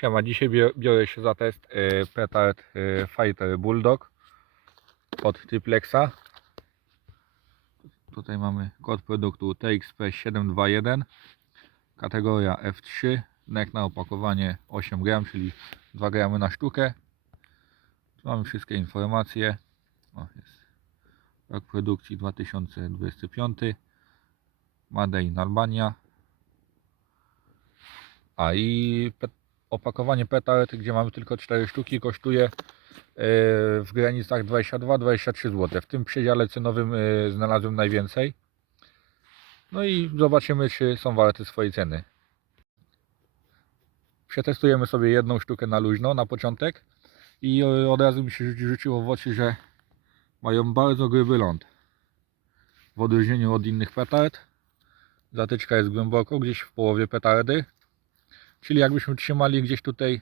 Siema, dzisiaj biorę się za test y, petard y, Fighter Bulldog od Triplexa. Tutaj mamy kod produktu TXP721, kategoria F3, nek na opakowanie 8 gram, czyli 2 gramy na sztukę. Tu mamy wszystkie informacje. O, jest rok produkcji 2025, Made in Albania. A i opakowanie petard, gdzie mamy tylko 4 sztuki, kosztuje e, w granicach 22-23 zł. W tym przedziale cenowym e, znalazłem najwięcej. No i zobaczymy, czy są warte swojej ceny. Przetestujemy sobie jedną sztukę na luźno na początek i e, od razu mi się rzuci- rzuciło w oczy, że mają bardzo gruby ląd. W odróżnieniu od innych petard. Zatyczka jest głęboko, gdzieś w połowie petardy. Czyli jakbyśmy trzymali gdzieś tutaj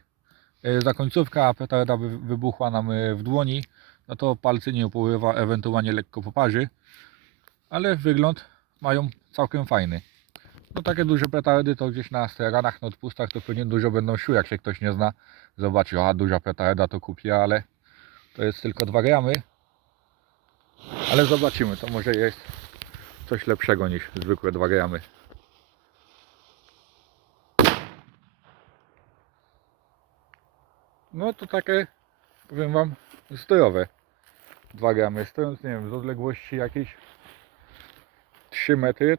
e, za końcówkę, a petarda wy- wybuchła nam e, w dłoni, no to palcy nie opływa, ewentualnie lekko poparzy. Ale wygląd mają całkiem fajny. No takie duże petardy to gdzieś na steranach, na odpustach to pewnie dużo będą szły, jak się ktoś nie zna. Zobaczy, a duża petarda to kupię, ale to jest tylko 2 gramy. Ale zobaczymy, to może jest coś lepszego niż zwykłe 2 gramy. No to takie, powiem Wam, zdrowe. 2 gramy. Stojąc, nie wiem, z odległości jakieś 3 metry,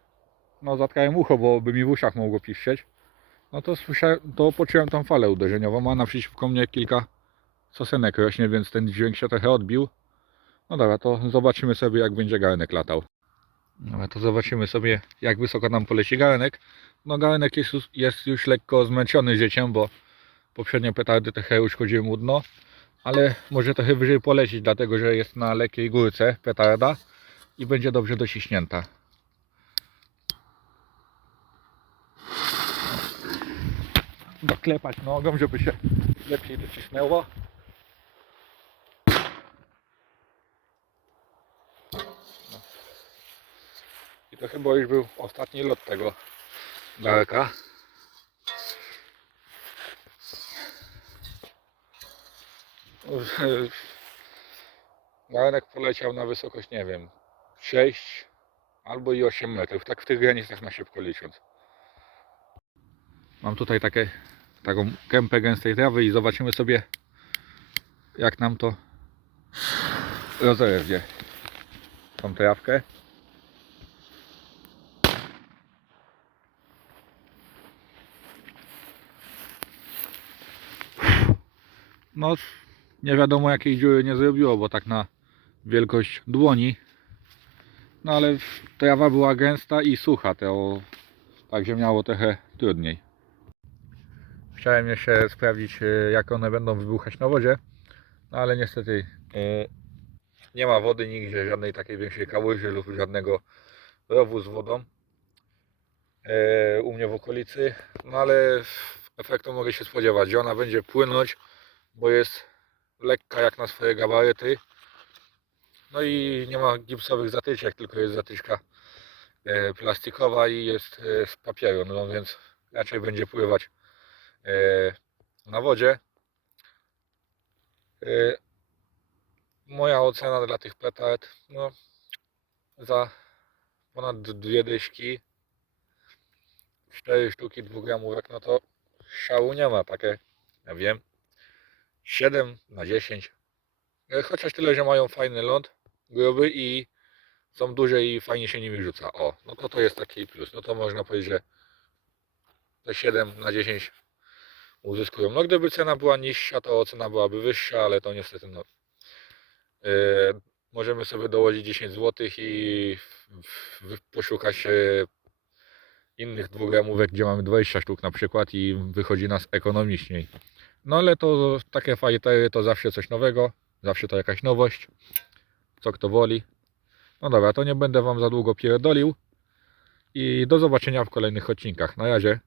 no zatkałem ucho, bo by mi w uszach mogło piszczeć. No to słyszałem, to poczułem tą falę uderzeniową, a naprzeciwko mnie kilka sosenek rośnie, więc ten dźwięk się trochę odbił. No dobra, to zobaczymy sobie jak będzie garnek latał. Dobra, to zobaczymy sobie jak wysoko nam poleci garnek. No garnek jest, jest już lekko zmęczony życiem, bo poprzednie petardy trochę uszkodziły mu dno, ale może trochę wyżej polecieć, dlatego że jest na lekkiej górce petarda i będzie dobrze dociśnięta. Doklepać nogą, żeby się lepiej docisnęło. To chyba już był ostatni lot tego garka. Garnek poleciał na wysokość, nie wiem, 6 albo i 8 metrów, tak w tych granicach na szybko licząc. Mam tutaj takie, taką kępę gęstej trawy i zobaczymy sobie jak nam to rozerwie tą trawkę. No, nie wiadomo jakiej dziury nie zrobiło, bo tak na wielkość dłoni. No ale trawa była gęsta i sucha, to także miało trochę trudniej. Chciałem jeszcze sprawdzić, e, jak one będą wybuchać na wodzie, no ale niestety e, nie ma wody nigdzie, żadnej takiej większej kałuży lub żadnego rowu z wodą e, u mnie w okolicy, no ale efektu mogę się spodziewać, że ona będzie płynąć, bo jest lekka jak na swoje gabaryty, no i nie ma gipsowych zatyczek, tylko jest zatyczka e, plastikowa i jest e, z papieru, no więc raczej będzie pływać e, na wodzie. Moja ocena dla tych petard, no za ponad dwie dyszki, cztery sztuki dwugramówek, no to szału nie ma, takie, ja wiem, 7 na 10. E, Chociaż tyle, że mają fajny ląd, gruby i są duże i fajnie się nimi rzuca. O, no to to jest taki plus. No to można powiedzieć, że te 7 na 10 uzyskują. No gdyby cena była niższa, to cena byłaby wyższa, ale to niestety no. e, możemy sobie dołożyć 10 zł i poszukać e, innych dwugramówek, gdzie mamy 20 sztuk na przykład i wychodzi nas ekonomiczniej. No ale to takie fajtery to zawsze coś nowego, zawsze to jakaś nowość, co kto woli. No dobra, to nie będę Wam za długo pierdolił i do zobaczenia w kolejnych odcinkach. Na razie.